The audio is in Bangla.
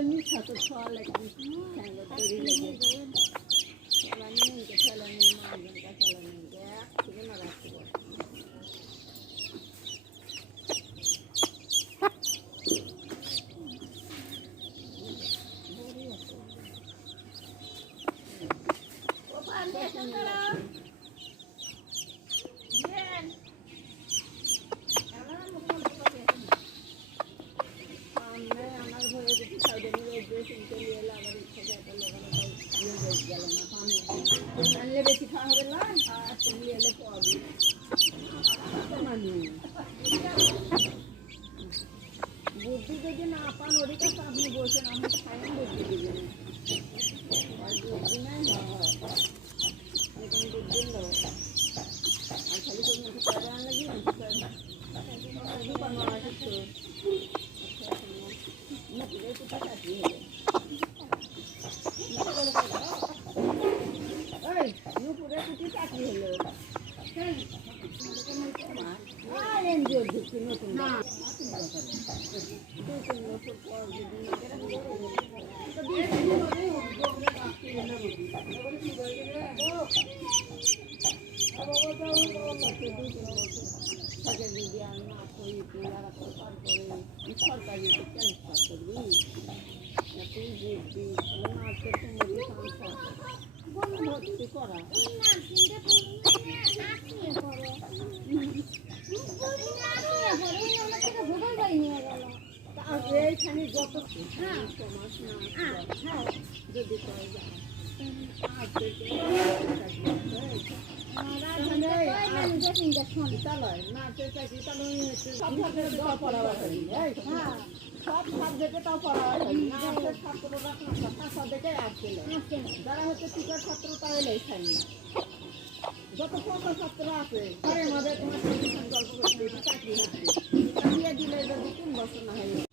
নিশা তো ছোঁয়া লাগে খেলা তৈরি লাগে খেলা নিয়ে খেলা নিয়ে মাঝখানটা খেলা নিয়ে এক থেকে না রাখতে বেশি খাওয়া হবে না আর তুমি এলে পাবি বুদ্ধি যদি না পান ওরই কাছে আপনি বলছেন আমি খাইন বুদ্ধি দিবেন বুদ্ধি নাই এখন বুদ্ধি লো আর খালি তো মুখে করে আন লাগি দোকান মারা কিছু মুখে কোথা কাটি হলো এই নুপুরে কুটি চাকরি হলো আর এনজিও ঢুকছে নতুন না সরকারি ট্রান্সফার করবি তুই বুঝবি নাচের ভর্তি করা এইখানে যত সমাজ না যদি করা যায় নাচের চাকরি তাহলে সব সাবজেক্টে পড়াবার সব সাবজেক্টে তাও পড়াবার নাচের ছাত্ররা সাবজেক্টে আসছে যারা হচ্ছে টিকার ছাত্র তাহলে এখানে না যত প্রকার ছাত্র আছে ঘরের মধ্যে তোমার গল্প করতে চাকরি হচ্ছে দিয়ে দিলে যদি 3 বছর না হয়